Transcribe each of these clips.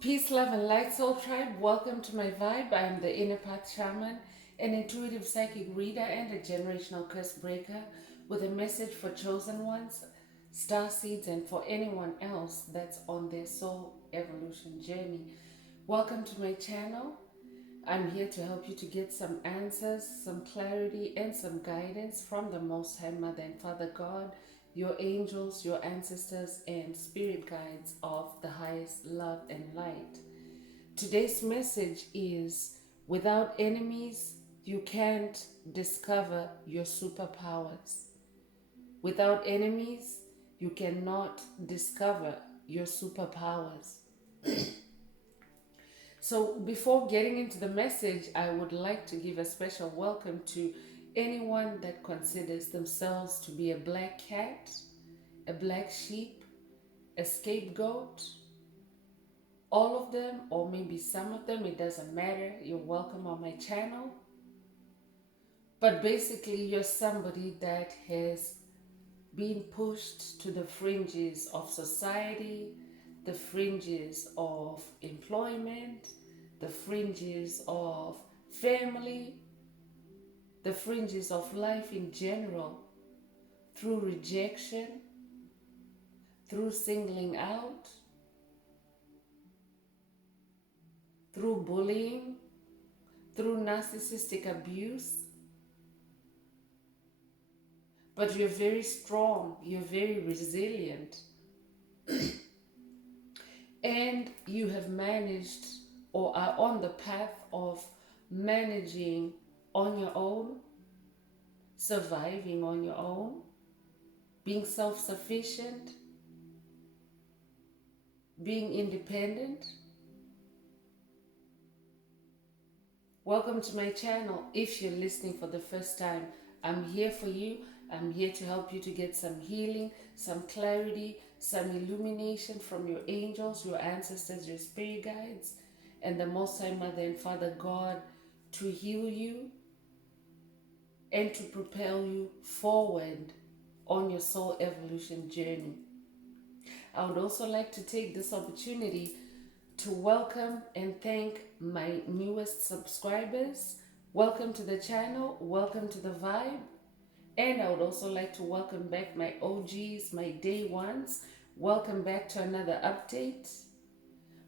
Peace, love, and light, soul tribe. Welcome to my vibe. I am the Inner Path Shaman, an intuitive psychic reader, and a generational curse breaker with a message for chosen ones, star seeds, and for anyone else that's on their soul evolution journey. Welcome to my channel. I'm here to help you to get some answers, some clarity, and some guidance from the Most High Mother and Father God, your angels, your ancestors, and spirit guides of the highest love and light. Today's message is without enemies, you can't discover your superpowers. Without enemies, you cannot discover your superpowers. So, before getting into the message, I would like to give a special welcome to anyone that considers themselves to be a black cat, a black sheep, a scapegoat. All of them, or maybe some of them, it doesn't matter. You're welcome on my channel. But basically, you're somebody that has been pushed to the fringes of society, the fringes of employment, the fringes of family, the fringes of life in general, through rejection, through singling out, through bullying, through narcissistic abuse. But you're very strong, you're very resilient, and you have managed or are on the path of managing on your own, surviving on your own, being self-sufficient, being independent. Welcome to my channel. If you're listening for the first time, I'm here for you. I'm here to help you to get some healing, some clarity, some illumination from your angels, your ancestors, your spirit guides, and the Most High Mother and Father God to heal you and to propel you forward on your soul evolution journey. I would also like to take this opportunity to welcome and thank my newest subscribers. Welcome to the channel, welcome to the vibe. And I would also like to welcome back my OGs, my day ones. Welcome back to another update.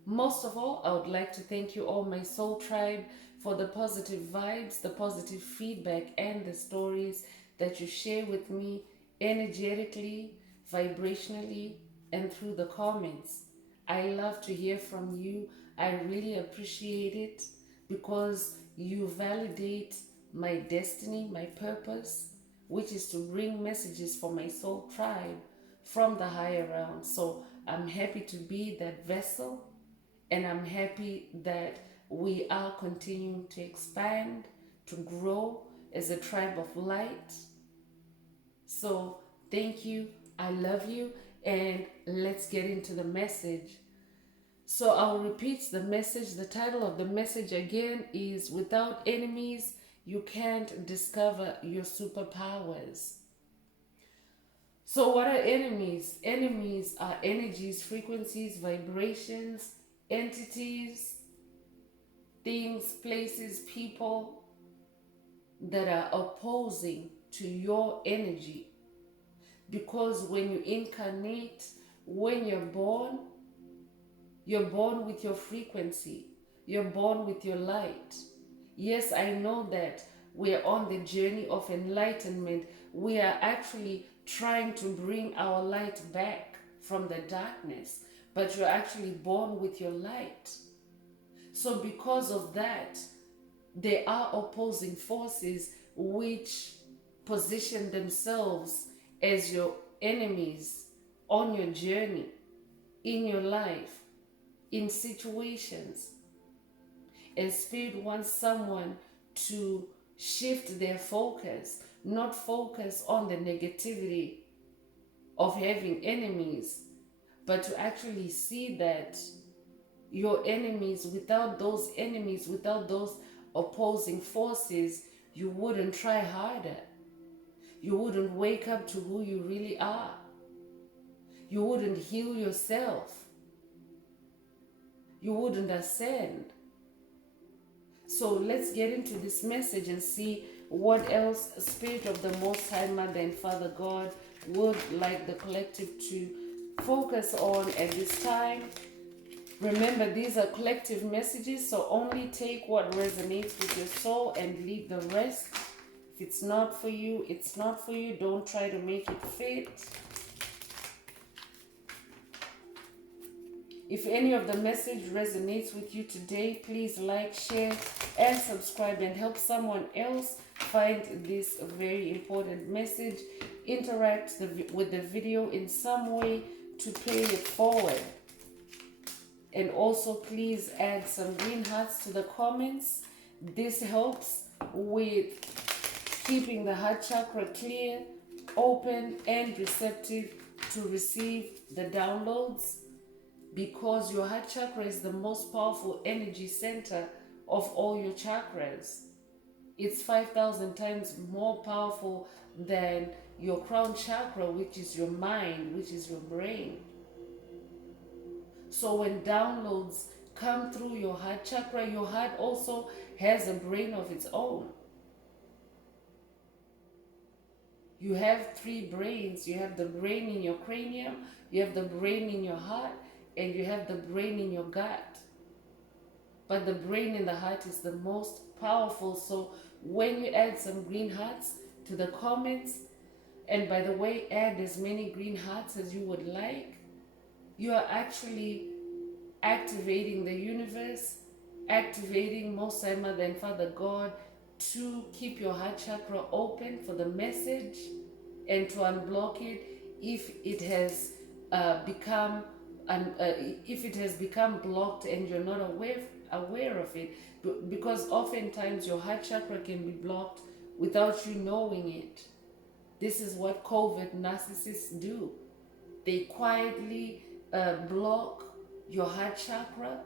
Most of all, I would like to thank you all, my soul tribe, for the positive vibes, the positive feedback, and the stories that you share with me energetically, vibrationally, and through the comments. I love to hear from you. I really appreciate it because you validate my destiny, my purpose, which is to bring messages for my soul tribe from the higher realm. So I'm happy to be that vessel, and I'm happy that we are continuing to expand, to grow as a tribe of light. So thank you, I love you, and let's get into the message. So I'll repeat the message. The title of the message again is Without Enemies, You Can't Discover Your Superpowers. So what are enemies? Enemies are energies, frequencies, vibrations, entities, things, places, people that are opposing to your energy. Because when you incarnate, when you're born with your frequency. You're born with your light. Yes, I know that we're on the journey of enlightenment. We are actually trying to bring our light back from the darkness, but you're actually born with your light. So because of that, there are opposing forces which position themselves as your enemies on your journey, in your life, in situations. And Spirit wants someone to shift their focus, not focus on the negativity of having enemies, but to actually see that your enemies, without those opposing forces, you wouldn't try harder. You wouldn't wake up to who you really are. You wouldn't heal yourself. you wouldn't ascend. So let's get into this message and see what else Spirit of the Most High Mother and Father God would like the collective to focus on at this time. Remember, these are collective messages, so only take what resonates with your soul and leave the rest. If it's not for you, it's not for you. Don't try to make it fit. If any of the message resonates with you today, please like, share, and subscribe and help someone else find this very important message. Interact with the video in some way to pay it forward. And also please add some green hearts to the comments. This helps with keeping the heart chakra clear, open, and receptive to receive the downloads, because your heart chakra is the most powerful energy center of all your chakras. It's 5,000 times more powerful than your crown chakra, which is your mind, which is your brain. So when downloads come through your heart chakra, your heart also has a brain of its own. You have 3 brains. You have the brain in your cranium, you have the brain in your heart, and you have the brain in your gut. But the brain in the heart is the most powerful. So when you add some green hearts to the comments, and by the way, add as many green hearts as you would like, you are actually activating the universe, activating Most High Mother and Father God to keep your heart chakra open for the message and to unblock it if it has become blocked and you're not aware of it, because oftentimes your heart chakra can be blocked without you knowing it. This is what covert narcissists do. They quietly block your heart chakra.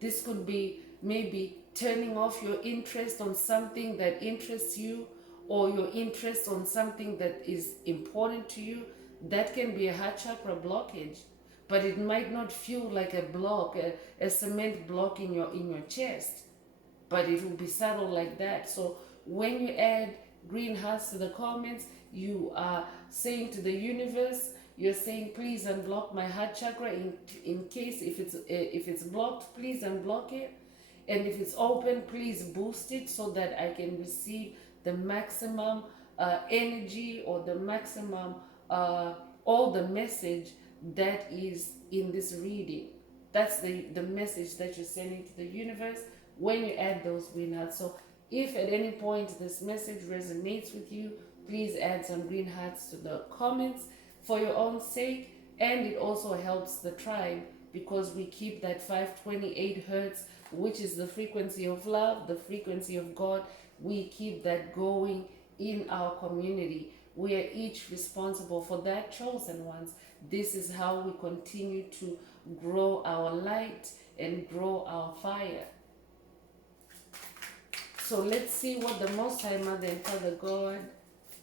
This could be maybe turning off your interest on something that interests you, or your interest on something that is important to you. That can be a heart chakra blockage, but it might not feel like a block, a cement block in your chest, but it will be subtle like that. So when you add green hearts to the comments, you are saying to the universe, you're saying, please unblock my heart chakra in case if it's blocked, please unblock it. And if it's open, please boost it so that I can receive the maximum energy, or the maximum, all the message that is in this reading. That's the message that you're sending to the universe when you add those green hearts. So if at any point this message resonates with you, please add some green hearts to the comments for your own sake. And it also helps the tribe, because we keep that 528 hertz, which is the frequency of love, the frequency of God. We keep that going in our community. We are each responsible for that, chosen ones. This is how we continue to grow our light and grow our fire. So let's see what the Most High Mother and Father God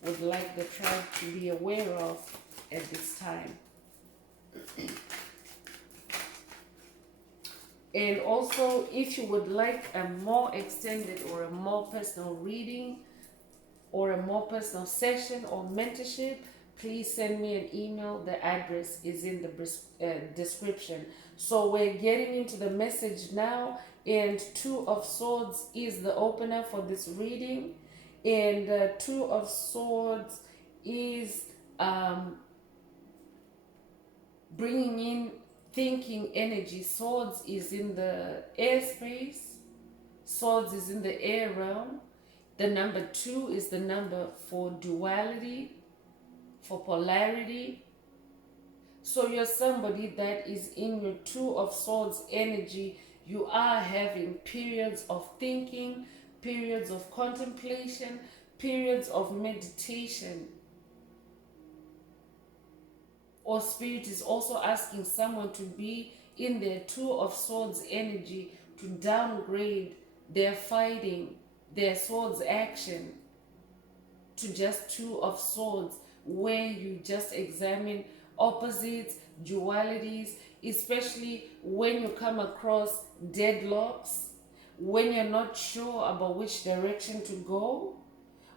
would like the tribe to be aware of at this time. And also, if you would like a more extended or a more personal reading, or a more personal session or mentorship, please send me an email. The address is in the description. So we're getting into the message now, and 2 of Swords is the opener for this reading. And 2 of Swords is bringing in thinking energy. Swords is in the airspace. Swords is in the air realm. The number 2 is the number for duality, for polarity. So you're somebody that is in your 2 of Swords energy. You are having periods of thinking, periods of contemplation, periods of meditation. Or Spirit is also asking someone to be in their 2 of Swords energy, to downgrade their fighting, their swords action, to just 2 of Swords, where you just examine opposites, dualities. especially when you come across deadlocks, when you're not sure about which direction to go,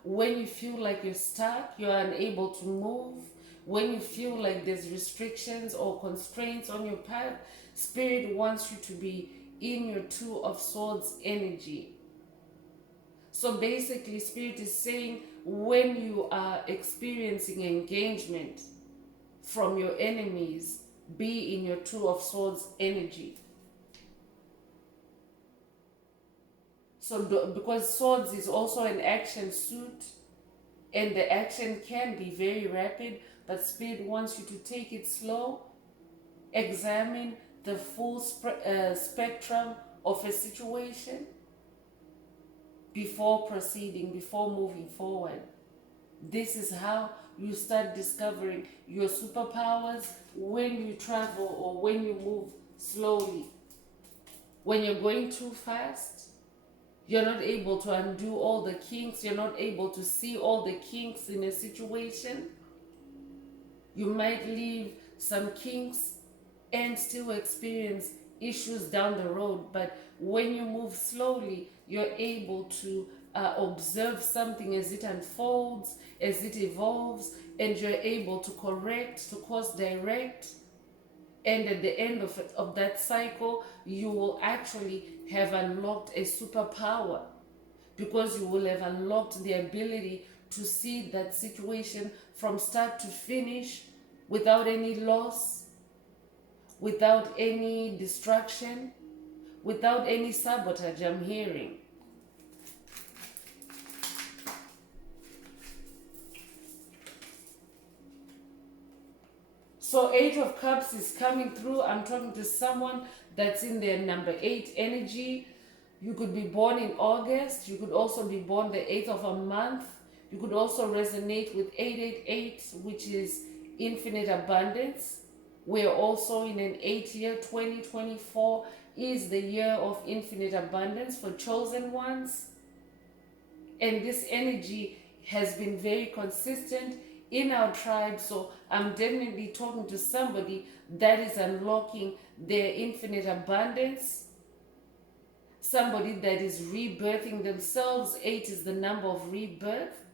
when you feel like you're stuck, you're unable to move, when you feel like there's restrictions or constraints on your path, Spirit wants you to be in your Two of Swords energy. So basically, Spirit is saying when you are experiencing engagement from your enemies, be in your Two of Swords energy. So because swords is also an action suit, and the action can be very rapid, but Spirit wants you to take it slow, examine the full spectrum of a situation before proceeding, before moving forward. This is how you start discovering your superpowers when you travel or when you move slowly. When you're going too fast, you're not able to undo all the kinks. You're not able to see all the kinks in a situation. You might leave some kinks and still experience issues down the road. But when you move slowly, you're able to observe something as it unfolds, as it evolves, and you're able to correct, to course direct. And at the end of that cycle, you will actually have unlocked a superpower, because you will have unlocked the ability to see that situation from start to finish without any loss, without any distraction, without any sabotage, I'm hearing. So 8 of Cups is coming through. I'm talking to someone that's in their number 8 energy. You could be born in August. You could also be born the 8th of a month. You could also resonate with 888, which is infinite abundance. We're also in an 8-year. 2024 is the year of infinite abundance for chosen ones. And this energy has been very consistent in our tribe. So I'm definitely talking to somebody that is unlocking their infinite abundance. Somebody that is rebirthing themselves. 8 is the number of rebirth.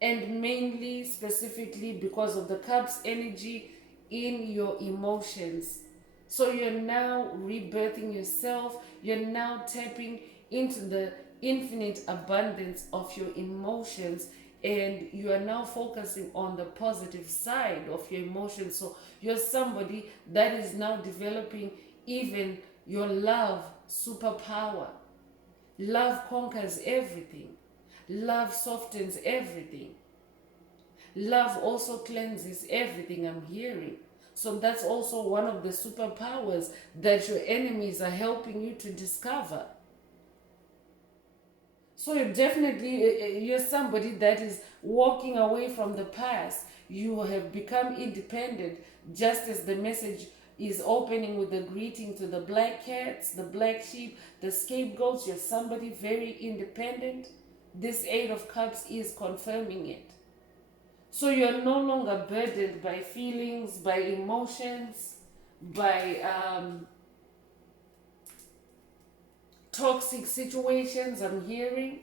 And mainly, specifically, because of the Cups energy in your emotions. So you're now rebirthing yourself. You're now tapping into the infinite abundance of your emotions, and you are now focusing on the positive side of your emotions. So you're somebody that is now developing even your love superpower. Love conquers everything. Love softens everything. Love also cleanses everything, I'm hearing. So that's also one of the superpowers that your enemies are helping you to discover. So you're somebody that is walking away from the past. You have become independent, just as the message is opening with the greeting to the black cats, the black sheep, the scapegoats. You're somebody very independent. This 8 of Cups is confirming it. So you're no longer burdened by feelings, by emotions, by toxic situations, I'm hearing.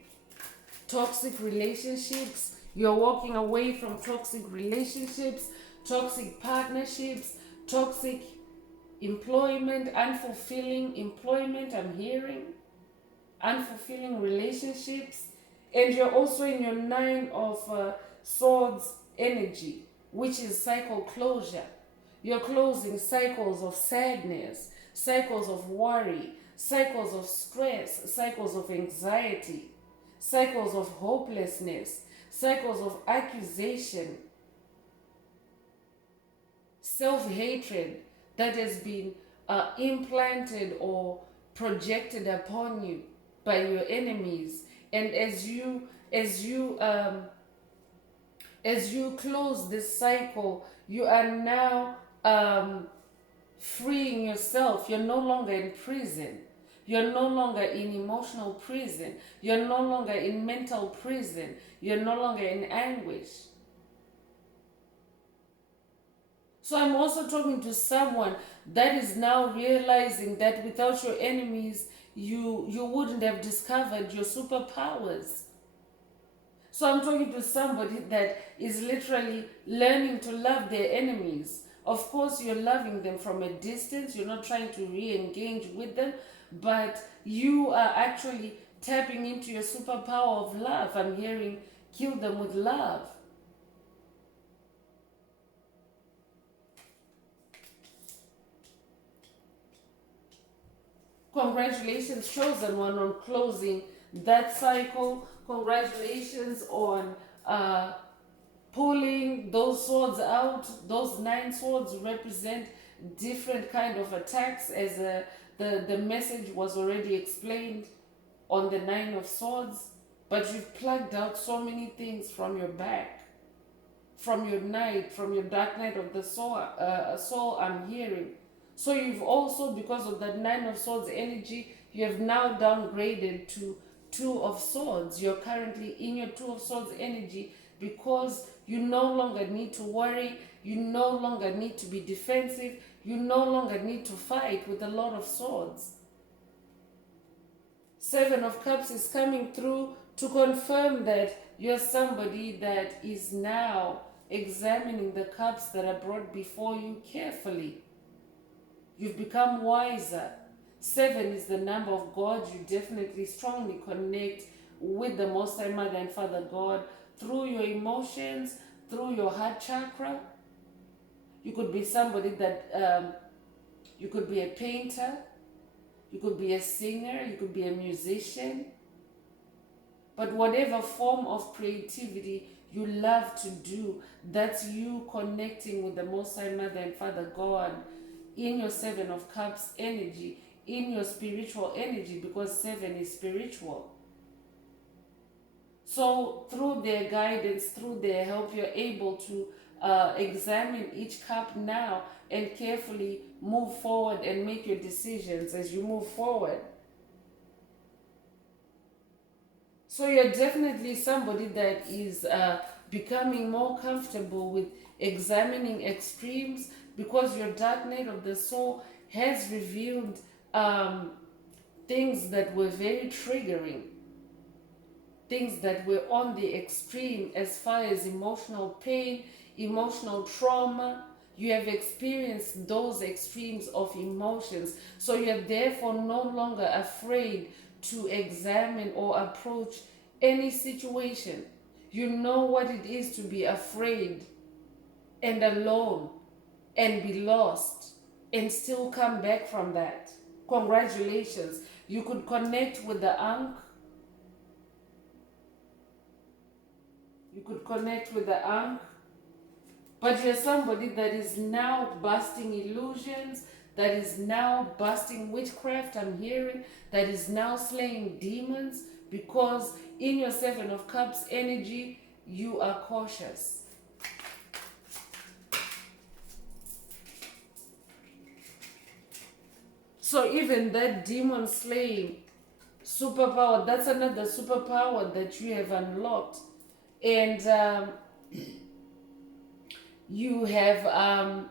Toxic relationships. You're walking away from toxic relationships, toxic partnerships, toxic employment, unfulfilling employment, I'm hearing. Unfulfilling relationships. And you're also in your 9 of Swords energy, which is cycle closure. You're closing cycles of sadness, cycles of worry, cycles of stress, cycles of anxiety, cycles of hopelessness, cycles of accusation, self-hatred that has been implanted or projected upon you by your enemies. And as you close this cycle, you are now freeing yourself. You're no longer in prison. You're no longer in emotional prison. You're no longer in mental prison. You're no longer in anguish. So I'm also talking to someone that is now realizing that without your enemies, you wouldn't have discovered your superpowers. So I'm talking to somebody that is literally learning to love their enemies. Of course, you're loving them from a distance. You're not trying to re-engage with them, but you are actually tapping into your superpower of love. I'm hearing kill them with love. Congratulations, chosen one, on closing that cycle. Congratulations on uh, pulling those swords out. Those 9 swords represent different kind of attacks, as the message was already explained on the 9 of swords. But you've plugged out so many things from your back, from your night, from your dark night of the soul, I'm hearing. So you've also, because of that 9 of swords energy, you have now downgraded to 2 of swords. You're currently in your 2 of swords energy because you no longer need to worry, you no longer need to be defensive, you no longer need to fight with a lot of swords. 7 of Cups is coming through to confirm that you're somebody that is now examining the cups that are brought before you carefully. You've become wiser. 7 is the number of God. You definitely strongly connect with the Most High Mother and Father God through your emotions, through your heart chakra. You could be somebody that, you could be a painter, you could be a singer, you could be a musician. But whatever form of creativity you love to do, that's you connecting with the Most High Mother and Father God in your 7 of Cups energy, in your spiritual energy, because 7 is spiritual. So through their guidance, through their help, you're able to examine each cup now and carefully move forward and make your decisions as you move forward. So you're definitely somebody that is becoming more comfortable with examining extremes, because your dark night of the soul has revealed things that were very triggering, things that were on the extreme as far as emotional pain, emotional trauma. You have experienced those extremes of emotions. So you're therefore no longer afraid to examine or approach any situation. You know what it is to be afraid and alone and be lost and still come back from that. Congratulations. You could connect with the Ankh. You could connect with the Ankh. But you're somebody that is now busting illusions, that is now busting witchcraft, I'm hearing, that is now slaying demons, because in your 7 of Cups energy, you are cautious. So even that demon slaying superpower, that's another superpower that you have unlocked. And you have,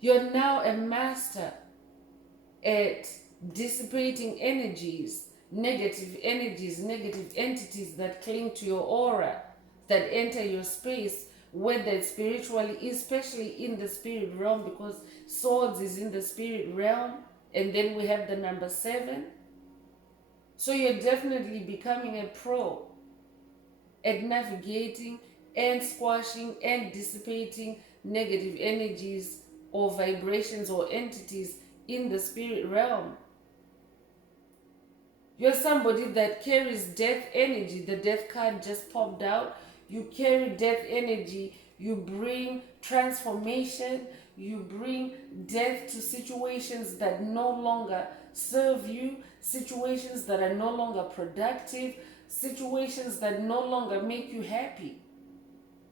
you're now a master at dissipating energies, negative entities that cling to your aura, that enter your space, whether it's spiritually, especially in the spirit realm, because swords is in the spirit realm, and then we have the number 7. So you're definitely becoming a pro at navigating and squashing and dissipating negative energies or vibrations or entities in the spirit realm. You're somebody that carries death energy. The death card just popped out. You carry death energy. You bring transformation. You bring death to situations that no longer serve you, situations that are no longer productive, situations that no longer make you happy.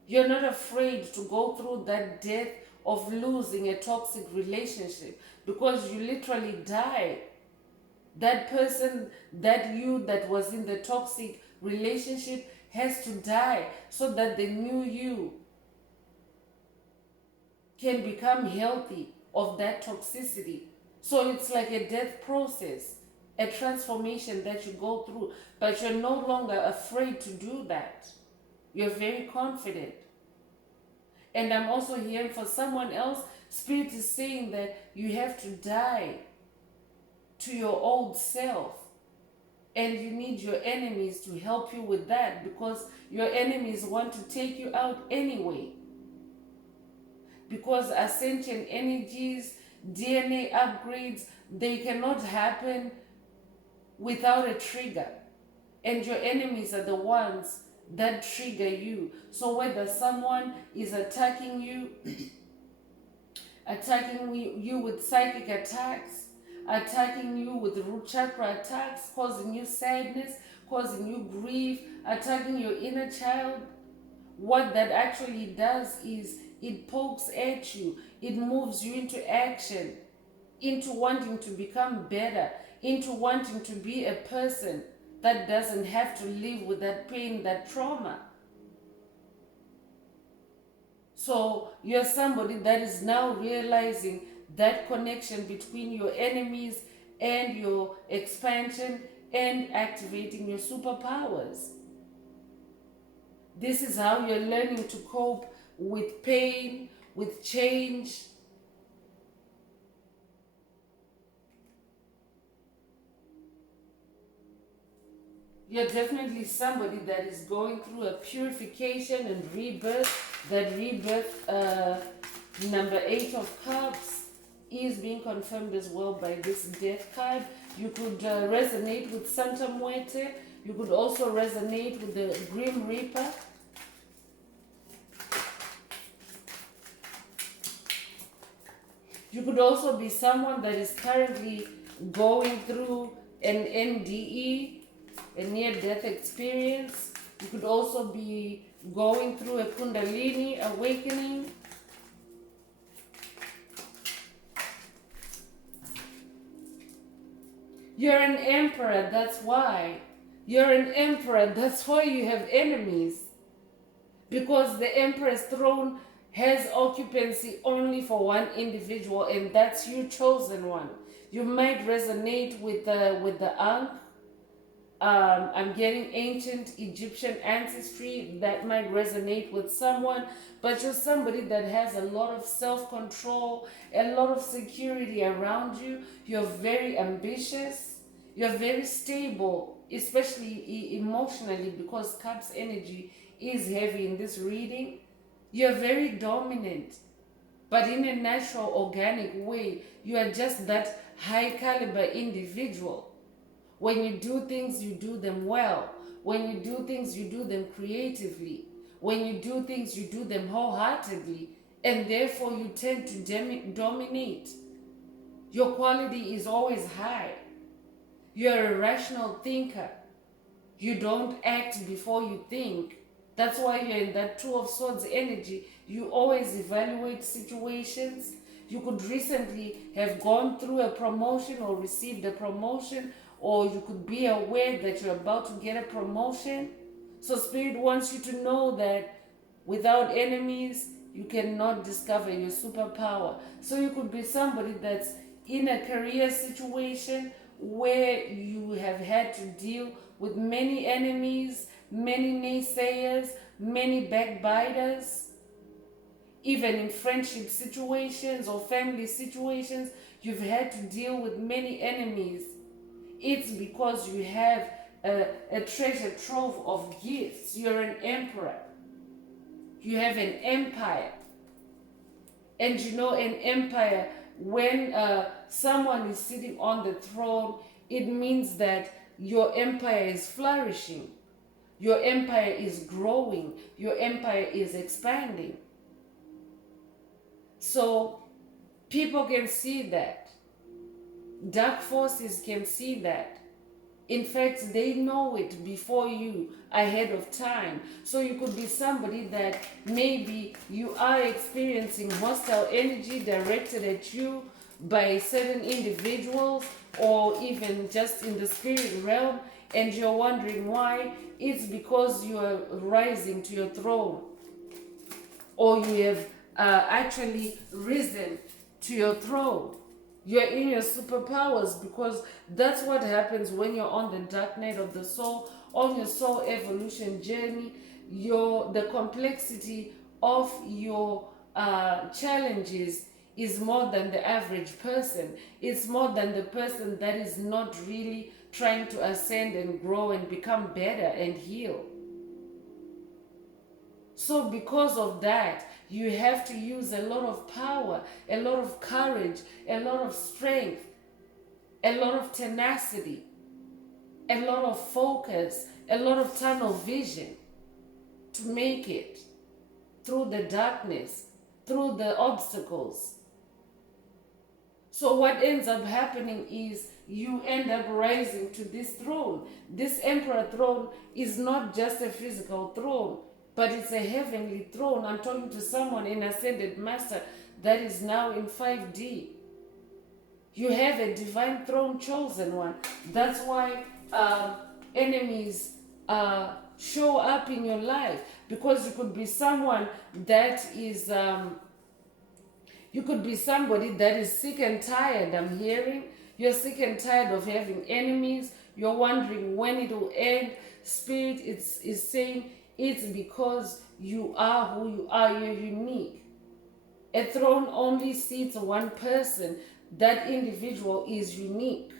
You're not afraid to go through that death of losing a toxic relationship, because you literally die. That person, that you that was in the toxic relationship has to die so that the new you can become healthy of that toxicity. So it's like a death process, a transformation that you go through, but you're no longer afraid to do that. You're very confident. And I'm also hearing for someone else, Spirit is saying that you have to die to your old self. And you need your enemies to help you with that, because your enemies want to take you out anyway. Because ascension energies, DNA upgrades, they cannot happen without a trigger. And your enemies are the ones that trigger you. So whether someone is attacking you with psychic attacks, attacking you with root chakra attacks, causing you sadness, causing you grief, attacking your inner child, what that actually does is it pokes at you, it moves you into action, into wanting to become better, into wanting to be a person that doesn't have to live with that pain, that trauma. So you're somebody that is now realizing that connection between your enemies and your expansion and activating your superpowers. This is how you're learning to cope with pain, with change. You're definitely somebody that is going through a purification and rebirth. That rebirth, number 8 of Cups, is being confirmed as well by this death card. You could resonate with Santa Muerte. You could also resonate with the Grim Reaper. You could also be someone that is currently going through an NDE, a near-death experience. You could also be going through a Kundalini awakening. You're an emperor, that's why. You're an emperor, that's why you have enemies. Because the emperor's throne has occupancy only for one individual, and that's you, chosen one. You might resonate with the Ankh. I'm getting ancient Egyptian ancestry that might resonate with someone, but you're somebody that has a lot of self-control, a lot of security around you. You're very ambitious. You're very stable, especially emotionally, because Cups energy is heavy in this reading. You're very dominant, but in a natural, organic way. You are just that high caliber individual. When you do things, you do them well. When you do things, you do them creatively. When you do things, you do them wholeheartedly. And therefore, you tend to dominate. Your quality is always high. You're a rational thinker. You don't act before you think. That's why you're in that Two of Swords energy. You always evaluate situations. You could recently have gone through a promotion or received a promotion, or you could be aware that you're about to get a promotion. So Spirit wants you to know that without enemies, you cannot discover your superpower. So you could be somebody that's in a career situation where you have had to deal with many enemies, many naysayers, many backbiters. Even in friendship situations or family situations, you've had to deal with many enemies. It's because you have a treasure trove of gifts. You're an emperor. You have an empire. And you know, an empire, when someone is sitting on the throne, it means that your empire is flourishing. Your empire is growing. Your empire is expanding. So people can see that. Dark forces can see that. In fact, they know it before you, ahead of time. So you could be somebody that maybe you are experiencing hostile energy directed at you by certain individuals, or even just in the spirit realm, and you're wondering why. It's because you are rising to your throne, or you have actually risen to your throne. You're in your superpowers, because that's what happens when you're on the dark night of the soul, on your soul evolution journey. The complexity of your challenges is more than the average person. It's more than the person that is not really trying to ascend and grow and become better and heal. So because of that, you have to use a lot of power, a lot of courage, a lot of strength, a lot of tenacity, a lot of focus, a lot of tunnel vision to make it through the darkness, through the obstacles. So what ends up happening is you end up rising to this throne. This emperor throne is not just a physical throne, but it's a heavenly throne. I'm talking to someone, an ascended master, that is now in 5D. You have a divine throne, chosen one. That's why enemies show up in your life, because you could be someone that is you could be somebody that is sick and tired. I'm hearing you're sick and tired of having enemies. You're wondering when it will end. Spirit is saying it's because you are who you are. You're unique. A throne only seats one person. That individual is unique.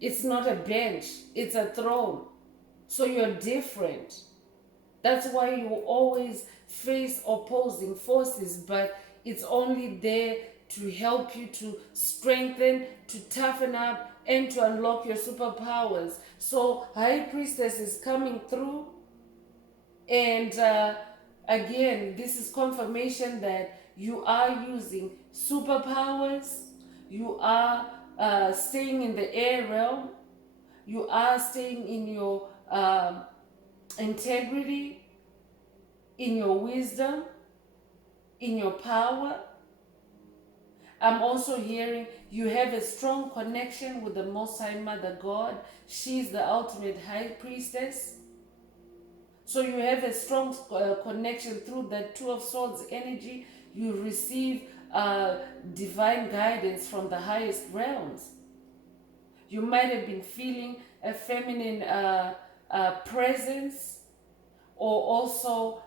It's not a bench, it's a throne. So you're different. That's why you always face opposing forces, but it's only there to help you to strengthen, to toughen up, and to unlock your superpowers. So High Priestess is coming through, and again, this is confirmation that you are using superpowers. You are staying in the air realm. You are staying in your integrity, in your wisdom, in your power. I'm also hearing you have a strong connection with the Most High Mother God. She's the ultimate High Priestess. So you have a strong connection through that Two of Swords energy. You receive divine guidance from the highest realms. You might have been feeling a feminine presence, or also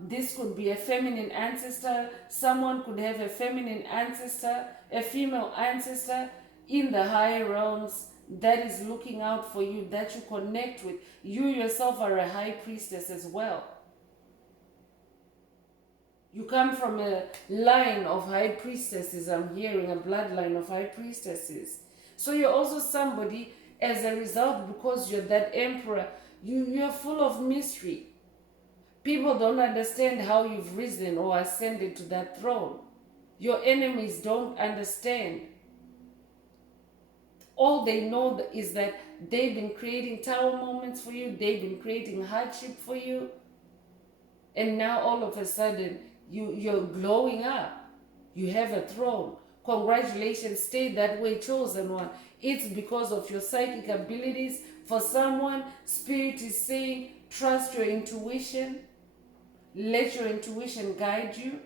this could be a feminine ancestor. Someone could have a feminine ancestor, a female ancestor in the higher realms that is looking out for you, that you connect with. You yourself are a high priestess as well. You come from a line of high priestesses. I'm hearing a bloodline of high priestesses. So you're also somebody, as a result, because you're that emperor, you're full of mystery. People don't understand how you've risen or ascended to that throne. Your enemies don't understand. All they know is that they've been creating tower moments for you, they've been creating hardship for you, and now all of a sudden you're glowing up. You have a throne. Congratulations, stay that way, chosen one. It's because of your psychic abilities. For someone, Spirit is saying, trust your intuition. Let your intuition guide you.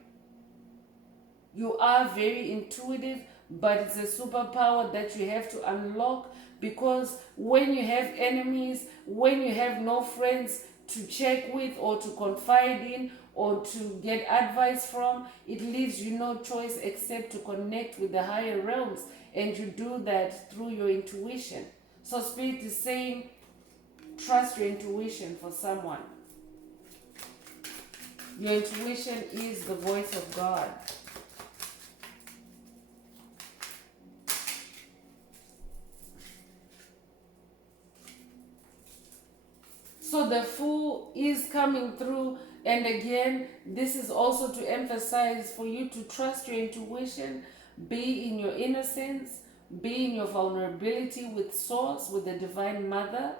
You are very intuitive, but it's a superpower that you have to unlock, because when you have enemies, when you have no friends to check with or to confide in or to get advice from, it leaves you no choice except to connect with the higher realms, and you do that through your intuition. So Spirit is saying, trust your intuition for someone. Your intuition is the voice of God. So the Fool is coming through, and again, this is also to emphasize for you to trust your intuition, be in your innocence, be in your vulnerability with Source, with the Divine Mother.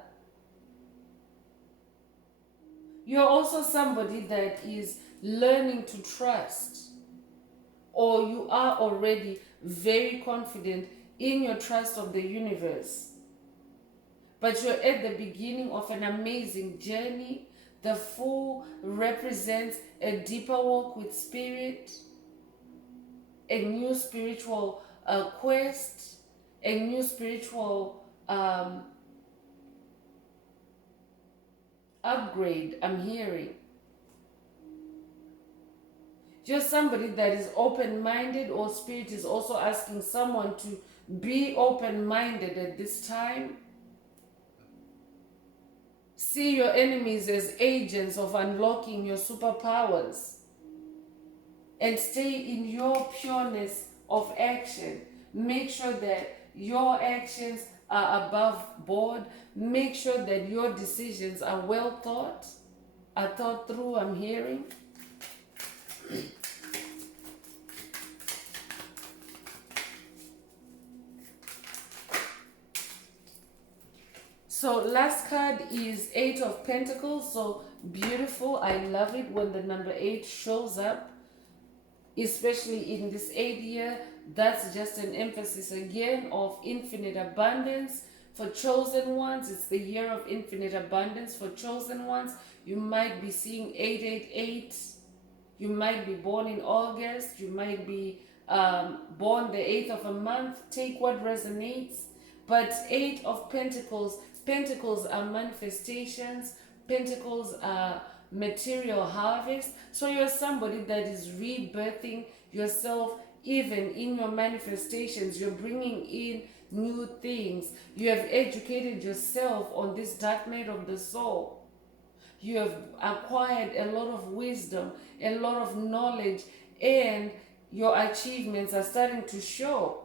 You're also somebody that is learning to trust, or you are already very confident in your trust of the universe. But you're at the beginning of an amazing journey The Fool represents a deeper walk with spirit, a new spiritual quest, a new spiritual upgrade. I'm hearing just somebody that is open-minded, or spirit is also asking someone to be open-minded at this time. See your enemies as agents of unlocking your superpowers, and stay in your pureness of action. Make sure that your actions are above board. Make sure that your decisions are well thought, are thought through. I'm hearing. So last card is Eight of Pentacles. So beautiful. I love it when the number 8 shows up, especially in this 8th year. That's just an emphasis again of infinite abundance for chosen ones. It's the year of infinite abundance for chosen ones. You might be seeing 888. You might be born in August. You might be born the 8th of a month. Take what resonates. But 8 of Pentacles, Pentacles are manifestations. Pentacles are material harvest. So you're somebody that is rebirthing yourself even in your manifestations. You're bringing in new things. You have educated yourself on this dark night of the soul. You have acquired a lot of wisdom, a lot of knowledge, and your achievements are starting to show.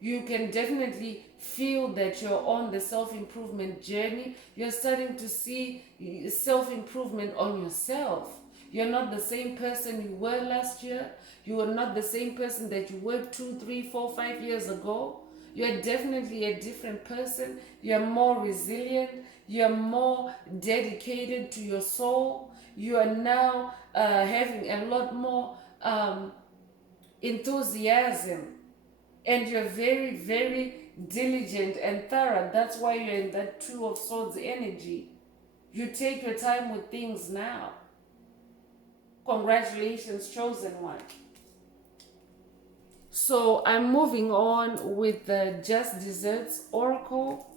You can definitely feel that you're on the self-improvement journey. You're starting to see self-improvement on yourself. You're not the same person you were last year. You are not the same person that you were 2, 3, 4, 5 years ago. You're definitely a different person. You're more resilient. You're more dedicated to your soul. You are now having a lot more enthusiasm. And you're very, very diligent and thorough. That's why you're in that Two of Swords energy. You take your time with things now. Congratulations, chosen one. So I'm moving on with the Just Desserts Oracle.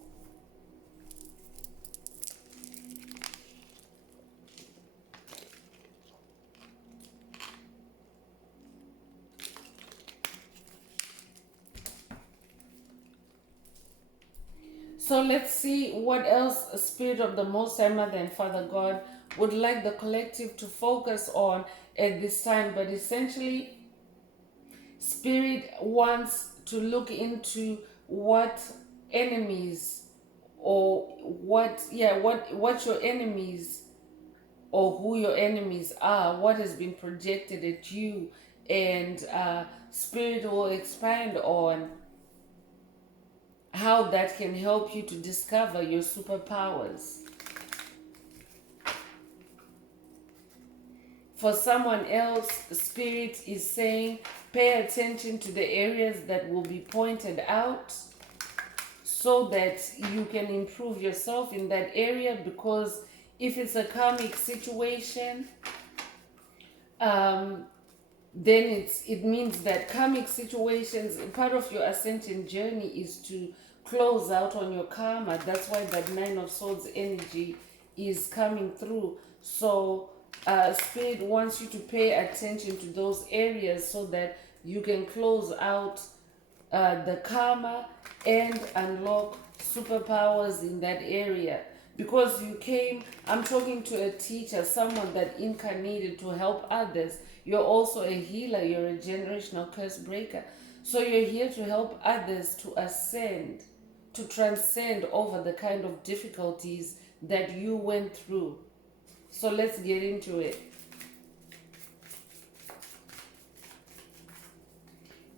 So let's see what else Spirit of the Most High Mother and Father God would like the collective to focus on at this time. But essentially, Spirit wants to look into what enemies, or what your enemies, or who your enemies are, what has been projected at you, and Spirit will expand on how that can help you to discover your superpowers. For someone else, Spirit is saying, pay attention to the areas that will be pointed out so that you can improve yourself in that area. Because if it's a karmic situation, then it means that karmic situations, part of your ascension journey is to close out on your karma. That's why that Nine of Swords energy is coming through. So Spirit wants you to pay attention to those areas so that you can close out the karma and unlock superpowers in that area. Because you came, I'm talking to a teacher, someone that incarnated to help others. You're also a healer, you're a generational curse breaker. So you're here to help others to ascend, to transcend over the kind of difficulties that you went through. So let's get into it.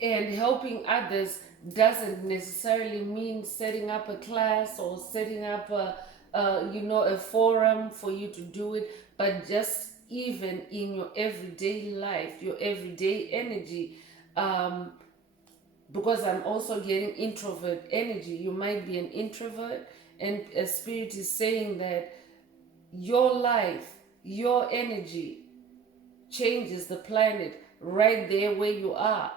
And helping others doesn't necessarily mean setting up a class or setting up a forum for you to do it, but just even in your everyday life, your everyday energy. Because I'm also getting introvert energy. You might be an introvert, and a Spirit is saying that Your life, your energy changes the planet right there where you are.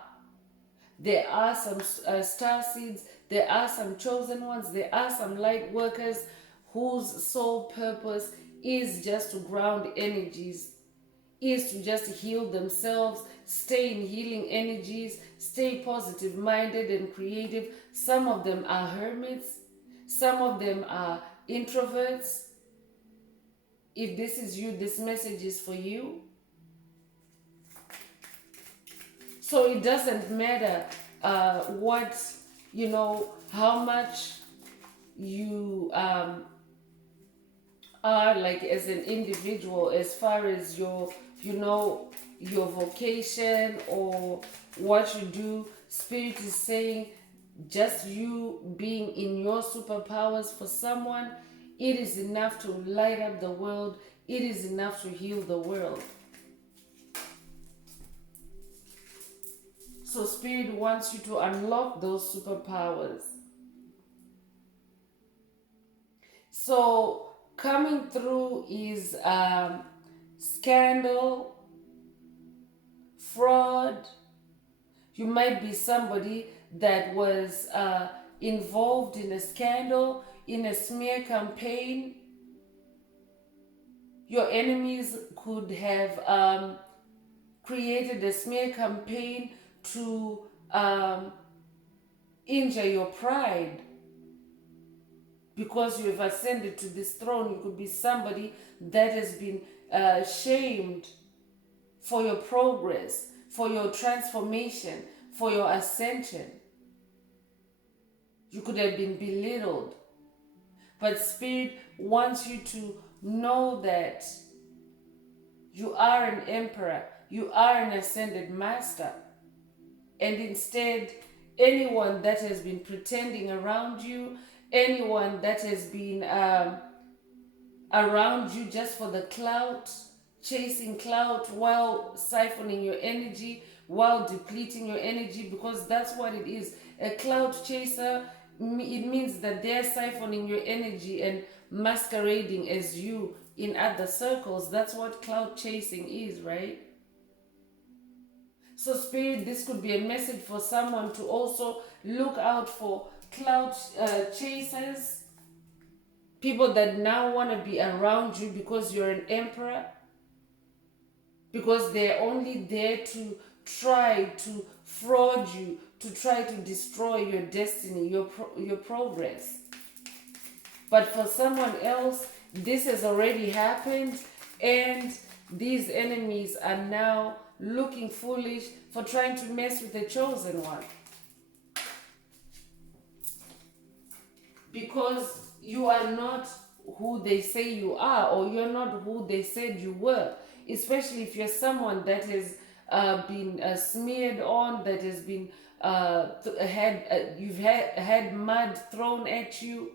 There are some star seeds, there are some chosen ones, there are some light workers whose sole purpose is just to ground energies, is to just heal themselves, stay in healing energies, stay positive minded and creative. Some of them are hermits, some of them are introverts. If this is you, this message is for you. So it doesn't matter what, how much you are like as an individual, as far as your vocation or what you do. Spirit is saying just you being in your superpowers for someone, it is enough to light up the world, it is enough to heal the world. So Spirit wants you to unlock those superpowers. So coming through is scandal, fraud. You might be somebody that was involved in a scandal, in a smear campaign. Your enemies could have created a smear campaign to injure your pride. Because you have ascended to this throne, you could be somebody that has been shamed for your progress, for your transformation, for your ascension. You could have been belittled. But Spirit wants you to know that you are an emperor, you are an ascended master. And instead, anyone that has been pretending around you, anyone that has been around you just for the clout, chasing clout while siphoning your energy, while depleting your energy, because that's what it is. A clout chaser, it means that they're siphoning your energy and masquerading as you in other circles. That's what clout chasing is, right? So, Spirit, this could be a message for someone to also look out for clout chasers, people that now want to be around you because you're an emperor, because they're only there to try to fraud you, to try to destroy your destiny, your progress. But for someone else, this has already happened, and these enemies are now looking foolish for trying to mess with the chosen one. Because you are not who they say you are, or you're not who they said you were. Especially if you're someone that has been smeared on, that has been you've had mud thrown at you.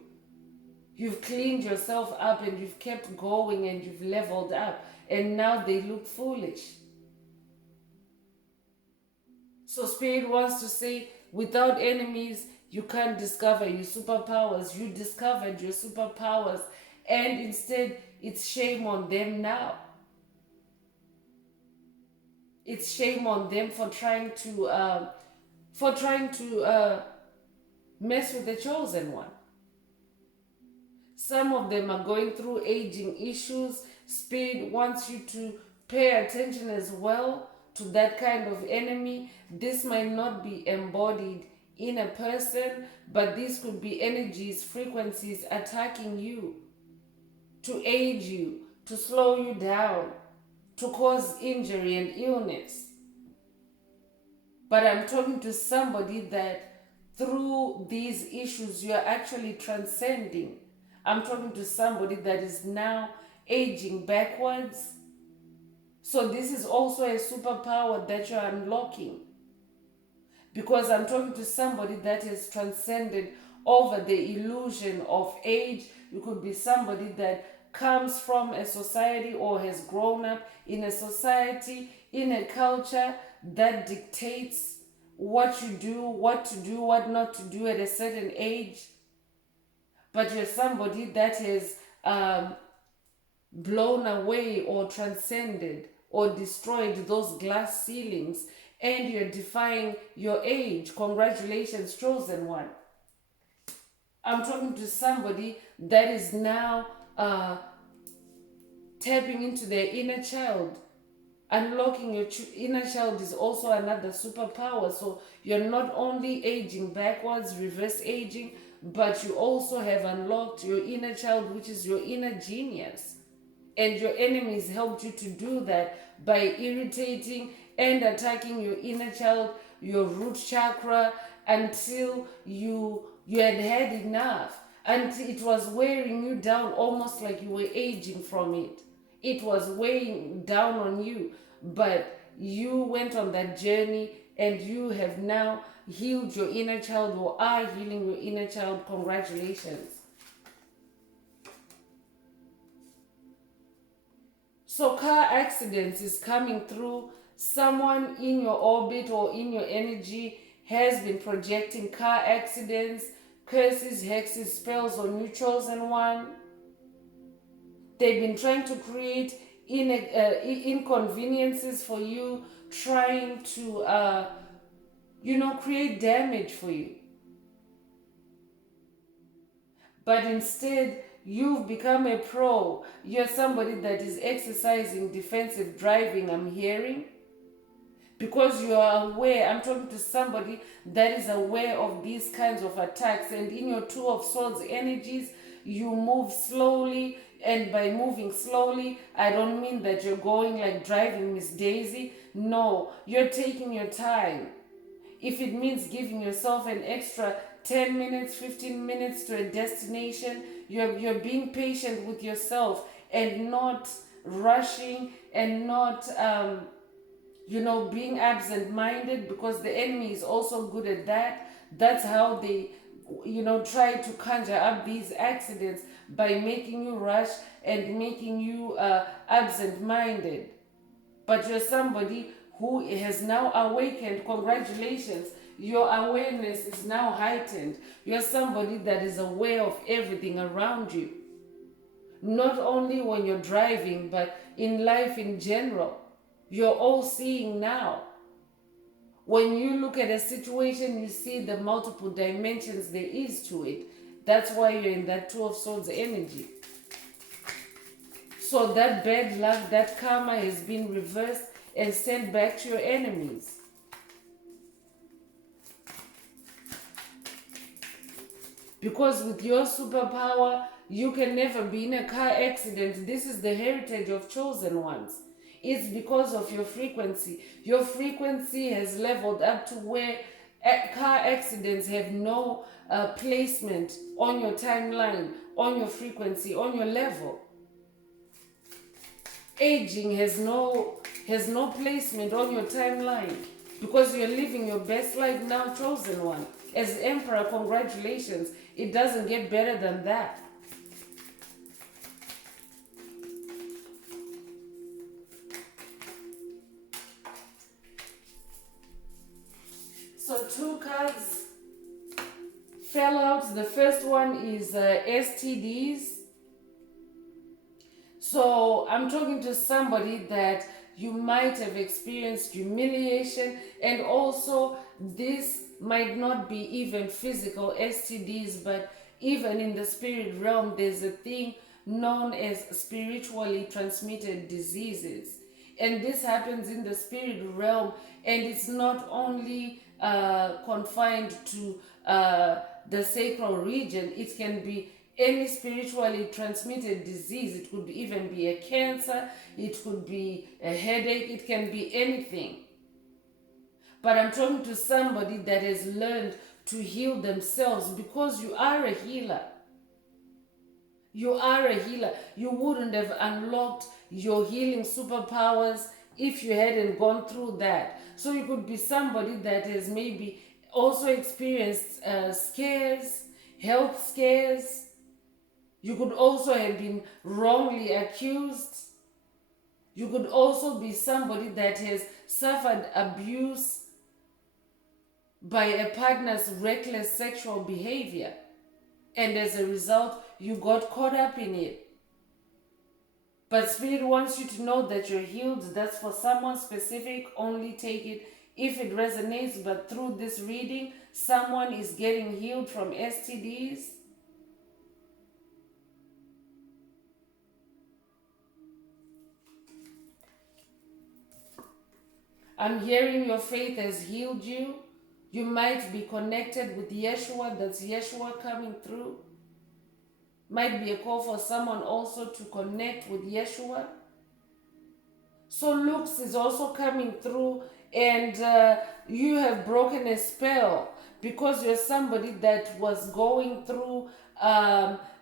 You've cleaned yourself up and you've kept going and you've leveled up, and now they look foolish. So Spirit wants to say, without enemies, you can't discover your superpowers. You discovered your superpowers, and instead, it's shame on them now. It's shame on them for trying to mess with the chosen one. Some of them are going through aging issues. Spirit wants you to pay attention as well to that kind of enemy. This might not be embodied in a person, but these could be energies, frequencies attacking you to age you, to slow you down, to cause injury and illness. But I'm talking to somebody that through these issues you're actually transcending. I'm talking to somebody that is now aging backwards. So this is also a superpower that you're unlocking. Because I'm talking to somebody that has transcended over the illusion of age. You could be somebody that comes from a society or has grown up in a society, in a culture that dictates what you do, what to do, what not to do at a certain age. But you're somebody that has blown away or transcended or destroyed those glass ceilings, and you're defying your age. Congratulations, chosen one. I'm talking to somebody that is now tapping into their inner child. Unlocking your inner child is also another superpower. So you're not only aging backwards, reverse aging, but you also have unlocked your inner child, which is your inner genius. And your enemies helped you to do that by irritating and attacking your inner child, your root chakra, until you had had enough, until it was wearing you down, almost like you were aging from it. It was weighing down on you, but you went on that journey and you have now healed your inner child, or are healing your inner child. Congratulations. So car accidents is coming through. Someone in your orbit or in your energy has been projecting car accidents, curses, hexes, spells on you, chosen one. They've been trying to create inconveniences for you, trying to, create damage for you. But instead, you've become a pro. You're somebody that is exercising defensive driving, I'm hearing. Because you are aware, I'm talking to somebody that is aware of these kinds of attacks. And in your Two of Swords energies, you move slowly. And by moving slowly, I don't mean that you're going like driving Miss Daisy. No, you're taking your time. If it means giving yourself an extra 10 minutes, 15 minutes to a destination, you're being patient with yourself and not rushing and not, being absent-minded, because the enemy is also good at that. That's how they, try to conjure up these accidents, by making you rush and making you absent-minded. But you're somebody who has now awakened. Congratulations. Your awareness is now heightened. You're somebody that is aware of everything around you. Not only when you're driving, but in life in general. You're all seeing now. When you look at a situation, you see the multiple dimensions there is to it. That's why you're in that Two of Swords energy. So that bad luck, that karma has been reversed and sent back to your enemies. Because with your superpower, you can never be in a car accident. This is the heritage of chosen ones. It's because of your frequency. Your frequency has leveled up to where car accidents have no placement on your timeline, on your frequency, on your level. Aging has no placement on your timeline, because you're living your best life now, chosen one. As Emperor, congratulations. It doesn't get better than that. So 2 cards fell out. The first one is STDs. So I'm talking to somebody that you might have experienced humiliation, and also this might not be even physical STDs, but even in the spirit realm, there's a thing known as spiritually transmitted diseases. And this happens in the spirit realm, and it's not only confined to the sacral region. It can be any spiritually transmitted disease. It could even be a cancer, it could be a headache, it can be anything. But I'm talking to somebody that has learned to heal themselves, because you are a healer. You are a healer. You wouldn't have unlocked your healing superpowers if you hadn't gone through that. So you could be somebody that has maybe also experienced scares, health scares. You could also have been wrongly accused. You could also be somebody that has suffered abuse by a partner's reckless sexual behavior. And as a result, you got caught up in it. But Spirit wants you to know that you're healed. That's for someone specific. Only take it if it resonates. But through this reading, someone is getting healed from STDs. I'm hearing your faith has healed you. You might be connected with Yeshua. That's Yeshua coming through. Might be a call for someone also to connect with Yeshua. So Lux is also coming through, and you have broken a spell because you're somebody that was going through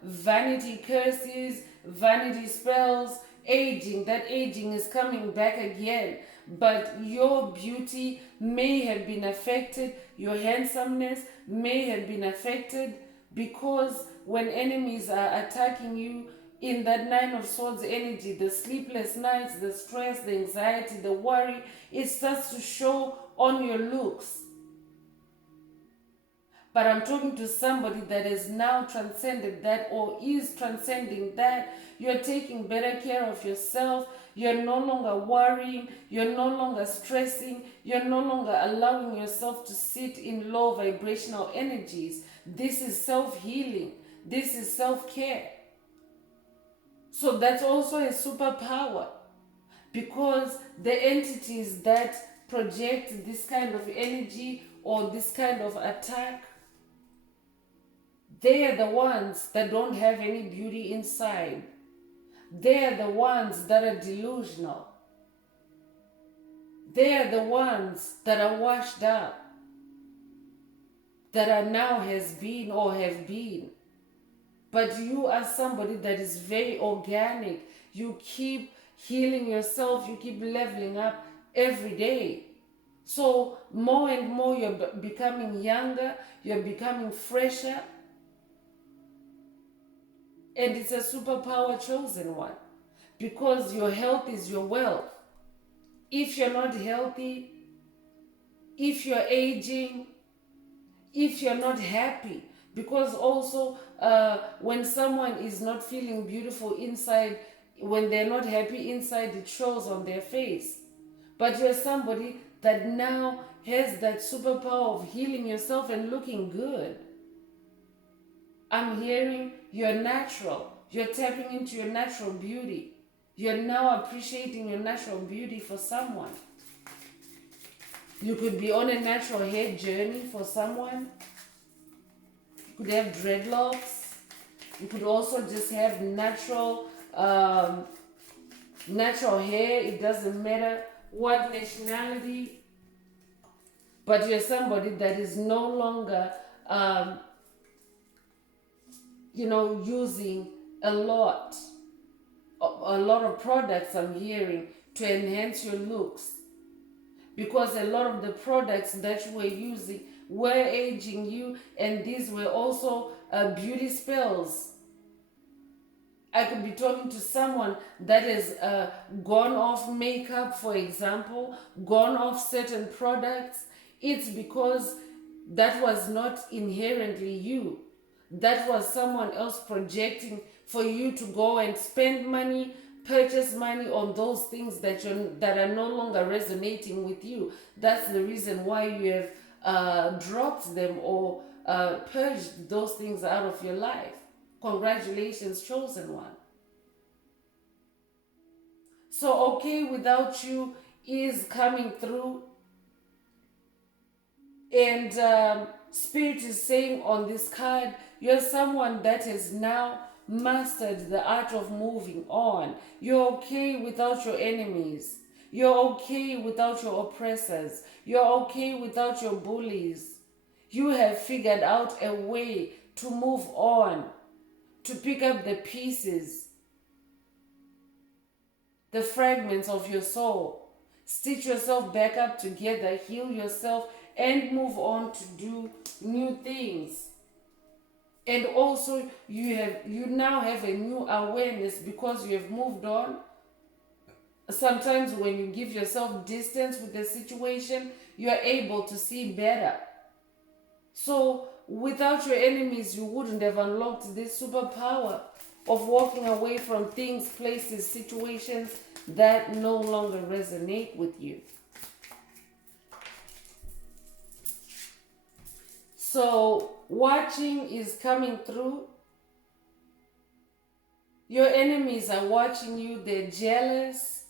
vanity curses, vanity spells, aging. That aging is coming back again. But your beauty may have been affected, your handsomeness may have been affected, because when enemies are attacking you in that Nine of Swords energy, the sleepless nights, the stress, the anxiety, the worry, it starts to show on your looks. But I'm talking to somebody that has now transcended that or is transcending that. You're taking better care of yourself. You're no longer worrying. You're no longer stressing. You're no longer allowing yourself to sit in low vibrational energies. This is self-healing. This is self-care. So that's also a superpower, because the entities that project this kind of energy or this kind of attack, they are the ones that don't have any beauty inside. They are the ones that are delusional. They are the ones that are washed up, that are now has been or have been. But you are somebody that is very organic. You keep healing yourself. You keep leveling up every day. So more and more you're becoming younger. You're becoming fresher. And it's a superpower chosen one. Because your health is your wealth. If you're not healthy, if you're aging, if you're not happy, because also when someone is not feeling beautiful inside, when they're not happy inside, it shows on their face. But you're somebody that now has that superpower of healing yourself and looking good. I'm hearing you're natural. You're tapping into your natural beauty. You're now appreciating your natural beauty for someone. You could be on a natural hair journey for someone. You could have dreadlocks. You could also just have natural hair. It doesn't matter what nationality. But you're somebody that is no longer, using a lot of products, I'm hearing, to enhance your looks. Because a lot of the products that you were using were aging you, and these were also beauty spells. I could be talking to someone that has gone off makeup, for example, gone off certain products. It's because that was not inherently you. That was someone else projecting for you to go and spend money, purchase money on those things that are no longer resonating with you. That's the reason why you have dropped them or purged those things out of your life. Congratulations, chosen one. So okay without you is coming through, and Spirit is saying on this card, you're someone that has now mastered the art of moving on. You're okay without your enemies. You're okay without your oppressors. You're okay without your bullies. You have figured out a way to move on, to pick up the pieces, the fragments of your soul, stitch yourself back up together, heal yourself, and move on to do new things. And also you now have a new awareness because you have moved on. Sometimes when you give yourself distance with the situation, you are able to see better. So without your enemies, you wouldn't have unlocked this superpower. of walking away from things, places, situations that no longer resonate with you. So watching is coming through. Your enemies are watching you. They're jealous.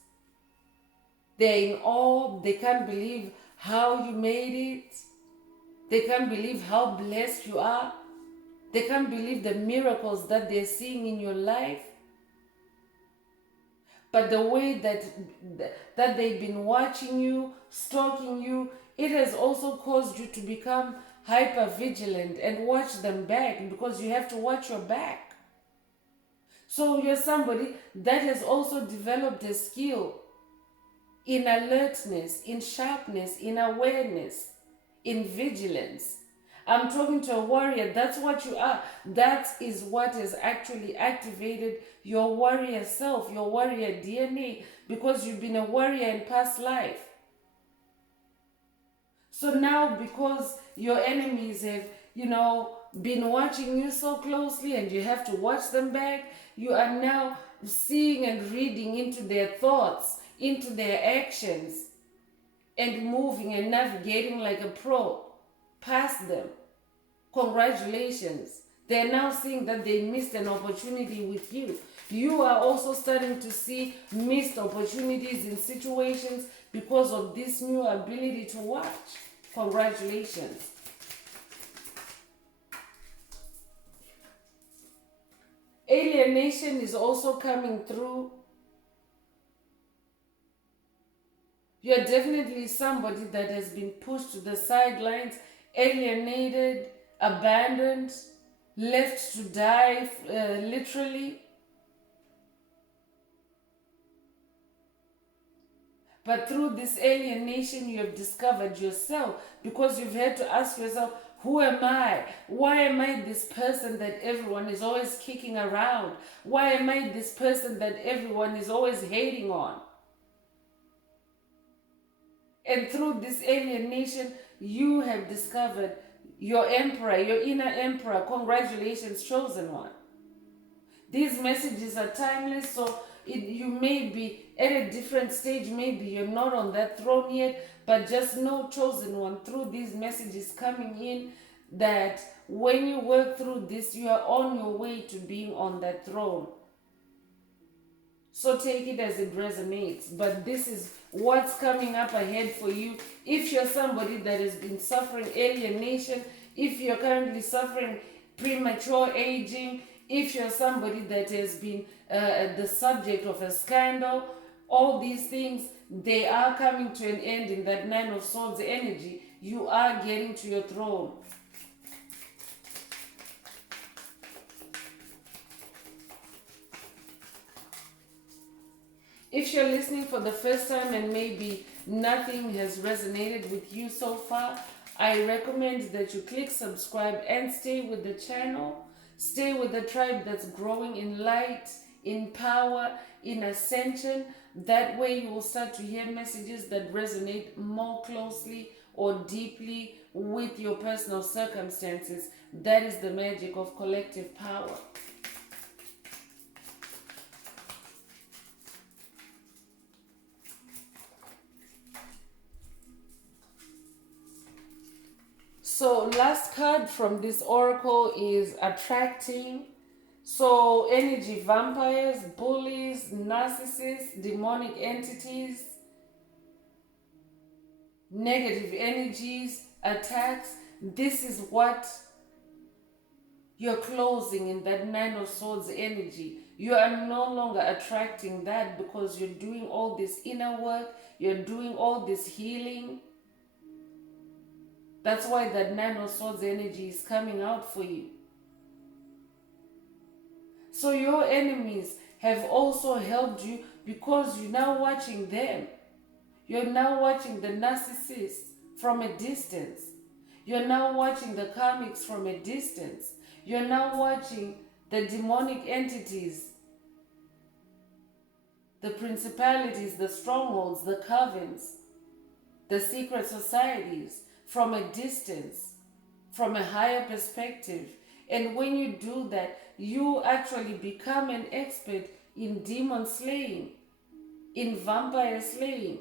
They're in awe. They can't believe how you made it. They can't believe how blessed you are. They can't believe the miracles that they're seeing in your life. But the way that they've been watching you, stalking you, it has also caused you to become hyper vigilant and watch them back, because you have to watch your back. So you're somebody that has also developed a skill in alertness, in sharpness, in awareness, in vigilance. I'm talking to a warrior. That's what you are. That is what has actually activated your warrior self, your warrior DNA, because you've been a warrior in past life. So now, because your enemies have, been watching you so closely and you have to watch them back, you are now seeing and reading into their thoughts, into their actions, and moving and navigating like a pro past them. Congratulations. They're now seeing that they missed an opportunity with you. You are also starting to see missed opportunities in situations because of this new ability to watch. Congratulations. Alienation is also coming through. You're definitely somebody that has been pushed to the sidelines, alienated, abandoned, left to die, literally. But through this alienation, you have discovered yourself, because you've had to ask yourself, who am I? Why am I this person that everyone is always kicking around? Why am I this person that everyone is always hating on? And through this alienation, you have discovered your emperor, your inner emperor. Congratulations, chosen one. These messages are timeless, so you may be at a different stage. Maybe you're not on that throne yet, but just know, chosen one, through these messages coming in, that when you work through this, you are on your way to being on that throne. So take it as it resonates. But this is what's coming up ahead for you. If you're somebody that has been suffering alienation, if you're currently suffering premature aging, if you're somebody that has been the subject of a scandal, all these things, they are coming to an end in that Nine of Swords energy. You are getting to your throne. If you're listening for the first time and maybe nothing has resonated with you so far, I recommend that you click subscribe and stay with the channel. Stay with the tribe that's growing in light, in power, in ascension. That way you will start to hear messages that resonate more closely or deeply with your personal circumstances. That is the magic of collective power. So last card from this oracle is attracting. So energy vampires, bullies, narcissists, demonic entities, negative energies, attacks. This is what you're closing in that Nine of Swords energy. You are no longer attracting that, because you're doing all this inner work. You're doing all this healing. That's why that Nine of Swords energy is coming out for you. So your enemies have also helped you, because you're now watching them. You're now watching the narcissists from a distance. You're now watching the karmics from a distance. You're now watching the demonic entities, the principalities, the strongholds, the covens, the secret societies from a distance, from a higher perspective. And when you do that, you actually become an expert in demon slaying, in vampire slaying,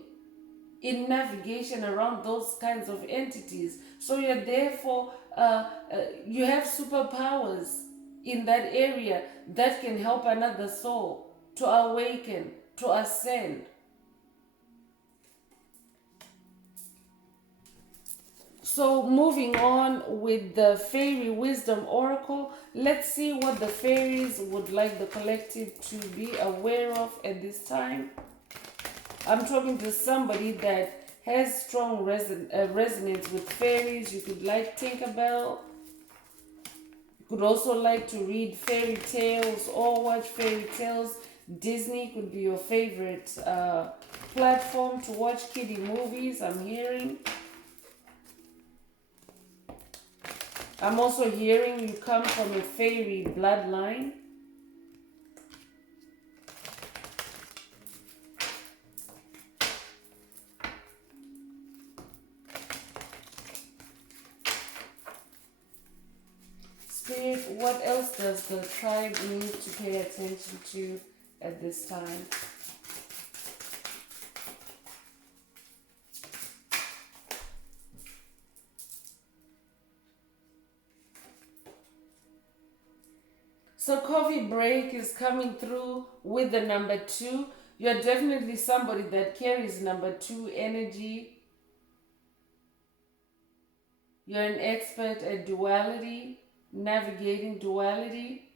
in navigation around those kinds of entities. So you're therefore, you have superpowers in that area that can help another soul to awaken, to ascend. So moving on with the Fairy Wisdom Oracle, let's see what the fairies would like the collective to be aware of at this time. I'm talking to somebody that has strong resonance with fairies. You could like Tinkerbell. You could also like to read fairy tales or watch fairy tales. Disney could be your favorite platform to watch kiddie movies, I'm hearing. I'm also hearing you come from a fairy bloodline. Spirit, what else does the tribe need to pay attention to at this time? So coffee break is coming through with the number 2. You're definitely somebody that carries number 2 energy. You're an expert at duality, navigating duality.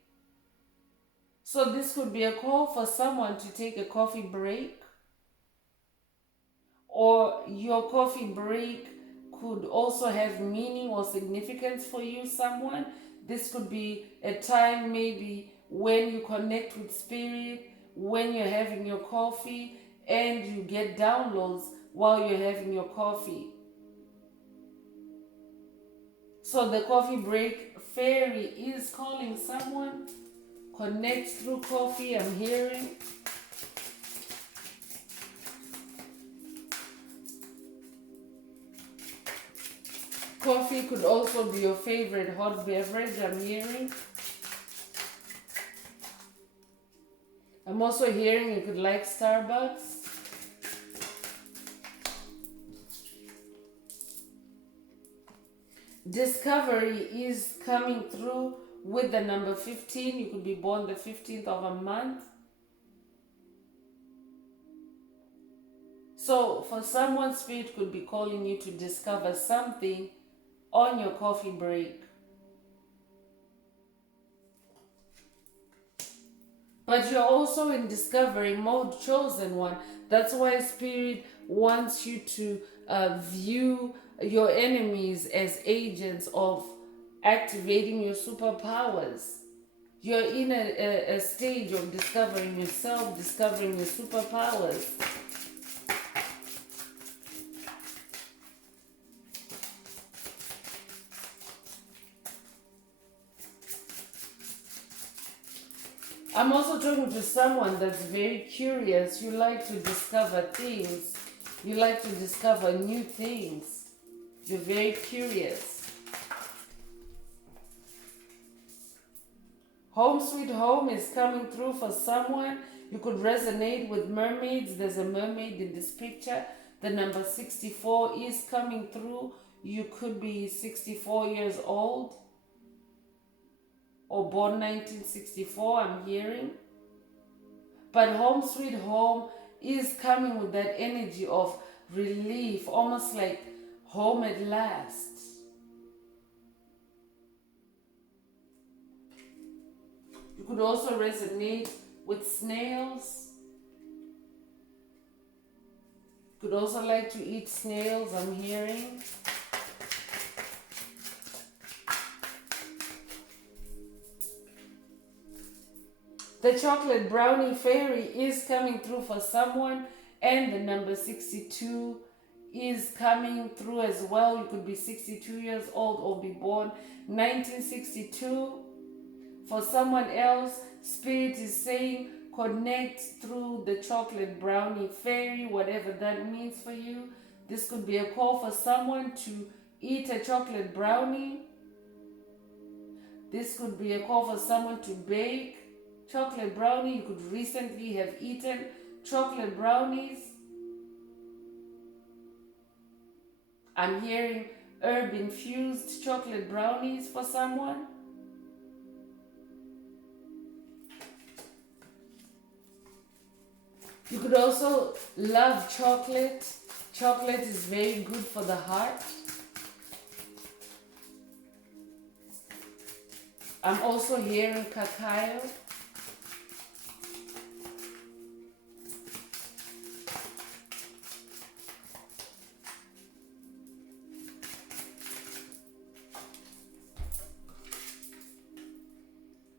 So this could be a call for someone to take a coffee break, or your coffee break could also have meaning or significance for you, someone. This could be a time maybe when you connect with spirit, when you're having your coffee and you get downloads while you're having your coffee. So the coffee break fairy is calling someone. Connect through coffee, I'm hearing. Coffee could also be your favorite hot beverage, I'm hearing. I'm also hearing you could like Starbucks. Discovery is coming through with the number 15. You could be born the 15th of a month. So for someone, spirit could be calling you to discover something on your coffee break. But you're also in discovery mode, chosen one. That's why spirit wants you to view your enemies as agents of activating your superpowers. You're in a stage of discovering yourself, discovering your superpowers. I'm also talking to someone that's very curious. You like to discover things. You like to discover new things. You're very curious. Home Sweet Home is coming through for someone. You could resonate with mermaids. There's a mermaid in this picture. The number 64 is coming through. You could be 64 years old or born 1964, I'm hearing. But Home Sweet Home is coming with that energy of relief, almost like home at last. You could also resonate with snails. You could also like to eat snails, I'm hearing. The chocolate brownie fairy is coming through for someone, and the number 62 is coming through as well. You could be 62 years old or be born 1962. For someone else, spirit is saying connect through the chocolate brownie fairy, whatever that means for you. This could be a call for someone to eat a chocolate brownie. This could be a call for someone to bake chocolate brownie. You could recently have eaten chocolate brownies. I'm hearing herb infused chocolate brownies for someone. You could also love chocolate. Chocolate is very good for the heart. I'm also hearing cacao.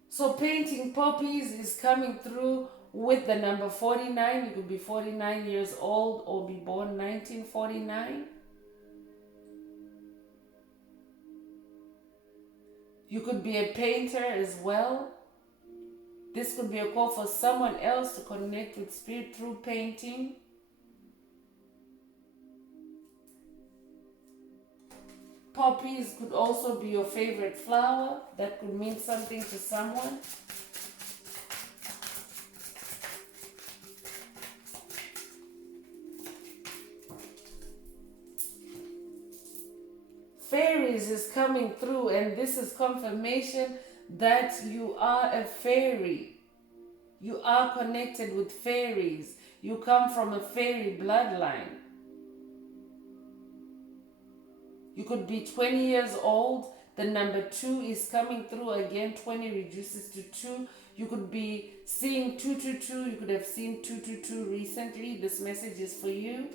So painting poppies is coming through with the number 49. You could be 49 years old or be born 1949. You could be a painter as well. This could be a call for someone else to connect with spirit through painting. Poppies could also be your favorite flower. That could mean something to someone. Fairies is coming through, and this is confirmation that you are a fairy. You are connected with fairies. You come from a fairy bloodline. You could be 20 years old. The number 2 is coming through again. 20 reduces to 2. You could be seeing 222. You could have seen 222 recently. This message is for you.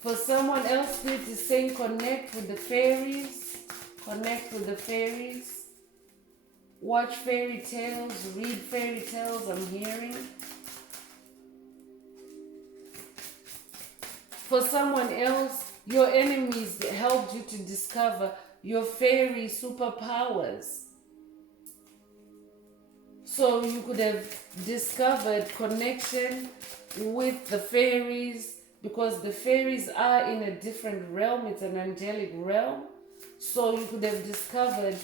For someone else, Spirit is saying connect with the fairies. Connect with the fairies. Watch fairy tales. Read fairy tales, I'm hearing. For someone else, your enemies helped you to discover your fairy superpowers. So you could have discovered connection with the fairies, because the fairies are in a different realm. It's an angelic realm. So you could have discovered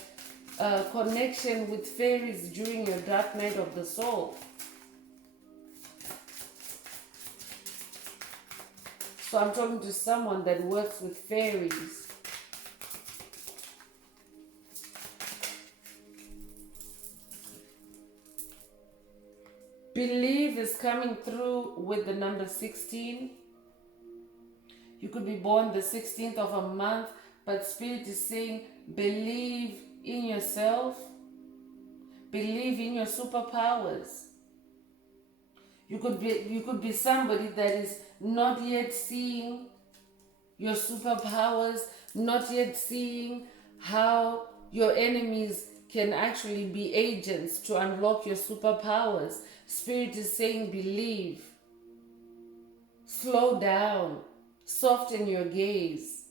a connection with fairies during your dark night of the soul. So I'm talking to someone that works with fairies. Believe is coming through with the number 16. You could be born the 16th of a month, but Spirit is saying believe in yourself. Believe in your superpowers. You could be somebody that is not yet seeing your superpowers, not yet seeing how your enemies can actually be agents to unlock your superpowers. Spirit is saying believe. Slow down. Soften your gaze.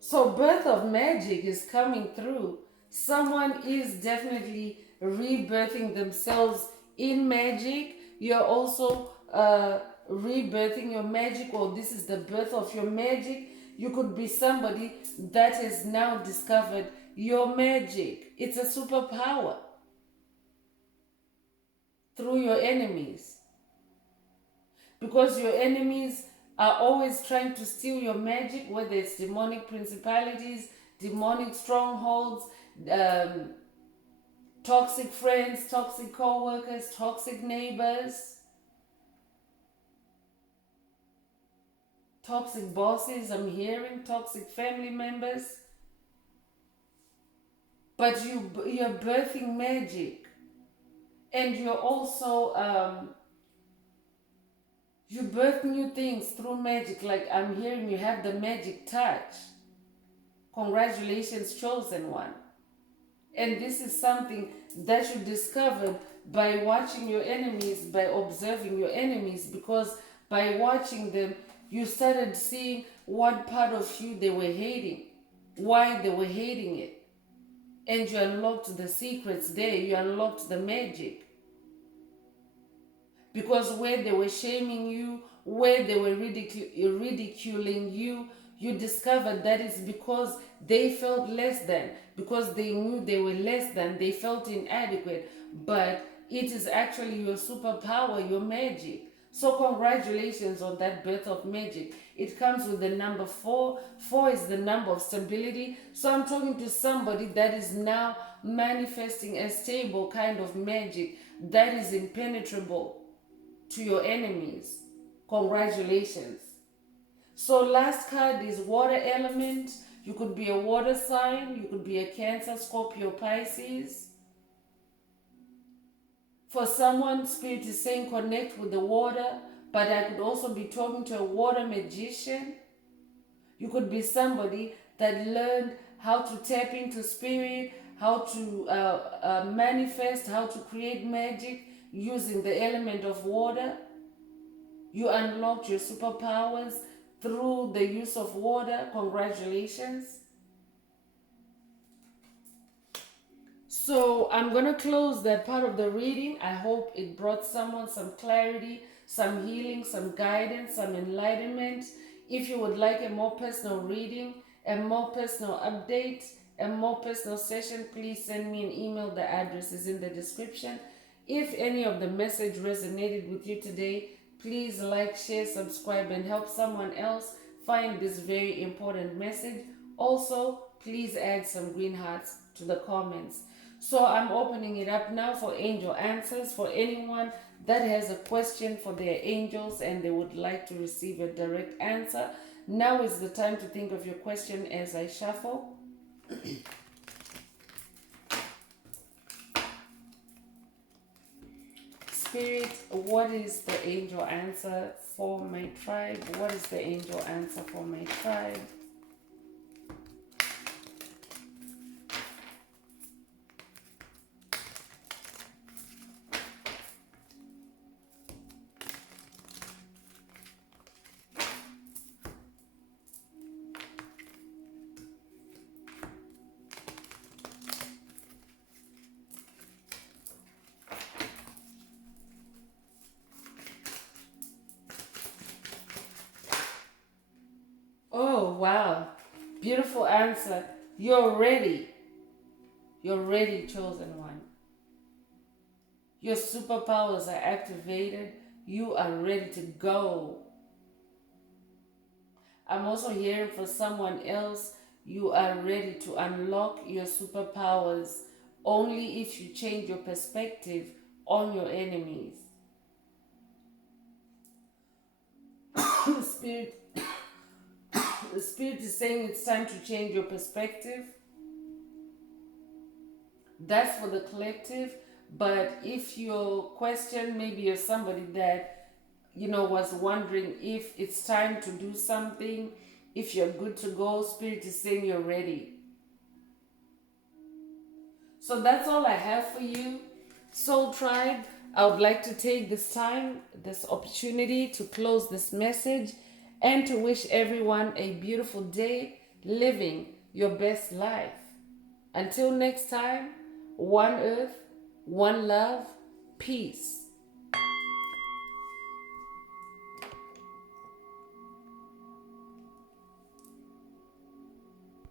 So birth of magic is coming through. Someone is definitely rebirthing themselves in magic. You're also rebirthing your magic, or this is the birth of your magic. You could be somebody that has now discovered your magic. It's a superpower through your enemies. Because your enemies are always trying to steal your magic, whether it's demonic principalities, demonic strongholds, toxic friends, toxic co-workers, toxic neighbors, toxic bosses, I'm hearing, toxic family members. But you're birthing magic. And you're also, you birth new things through magic. Like I'm hearing you have the magic touch. Congratulations, chosen one. And this is something that you discovered by watching your enemies, by observing your enemies, because by watching them, You started seeing what part of you they were hating, why they were hating it. And you unlocked the secrets there, you unlocked the magic. Because where they were shaming you, where they were ridiculing you, you discovered that it's because they felt less than, because they knew they were less than, they felt inadequate. But it is actually your superpower, your magic. So congratulations on that birth of magic. It comes with the number 4. 4 is the number of stability. So I'm talking to somebody that is now manifesting a stable kind of magic that is impenetrable to your enemies. Congratulations. So last card is water element. You could be a water sign. You could be a Cancer, Scorpio, Pisces. For someone, Spirit is saying connect with the water, but I could also be talking to a water magician. You could be somebody that learned how to tap into spirit, how to manifest, how to create magic using the element of water. You unlocked your superpowers through the use of water. Congratulations. So I'm going to close that part of the reading. I hope it brought someone some clarity, some healing, some guidance, some enlightenment. If you would like a more personal reading, a more personal update, a more personal session, please send me an email. The address is in the description. If any of the message resonated with you today, please like, share, subscribe, and help someone else find this very important message. Also, please add some green hearts to the comments. So I'm opening it up now for angel answers. For anyone that has a question for their angels and they would like to receive a direct answer, now is the time to think of your question as I shuffle. Spirit, what is the angel answer for my tribe? What is the angel answer for my tribe? Oh, wow. Beautiful answer. You're ready. You're ready, chosen one. Your superpowers are activated. You are ready to go. I'm also hearing for someone else, you are ready to unlock your superpowers only if you change your perspective on your enemies. Spirit, the Spirit is saying it's time to change your perspective. That's for the collective. But if your question, maybe you're somebody that was wondering if it's time to do something, if you're good to go, Spirit is saying you're ready. So that's all I have for you, Soul Tribe. I would like to take this time, this opportunity to close this message and to wish everyone a beautiful day living your best life. Until next time, one earth, one love, peace.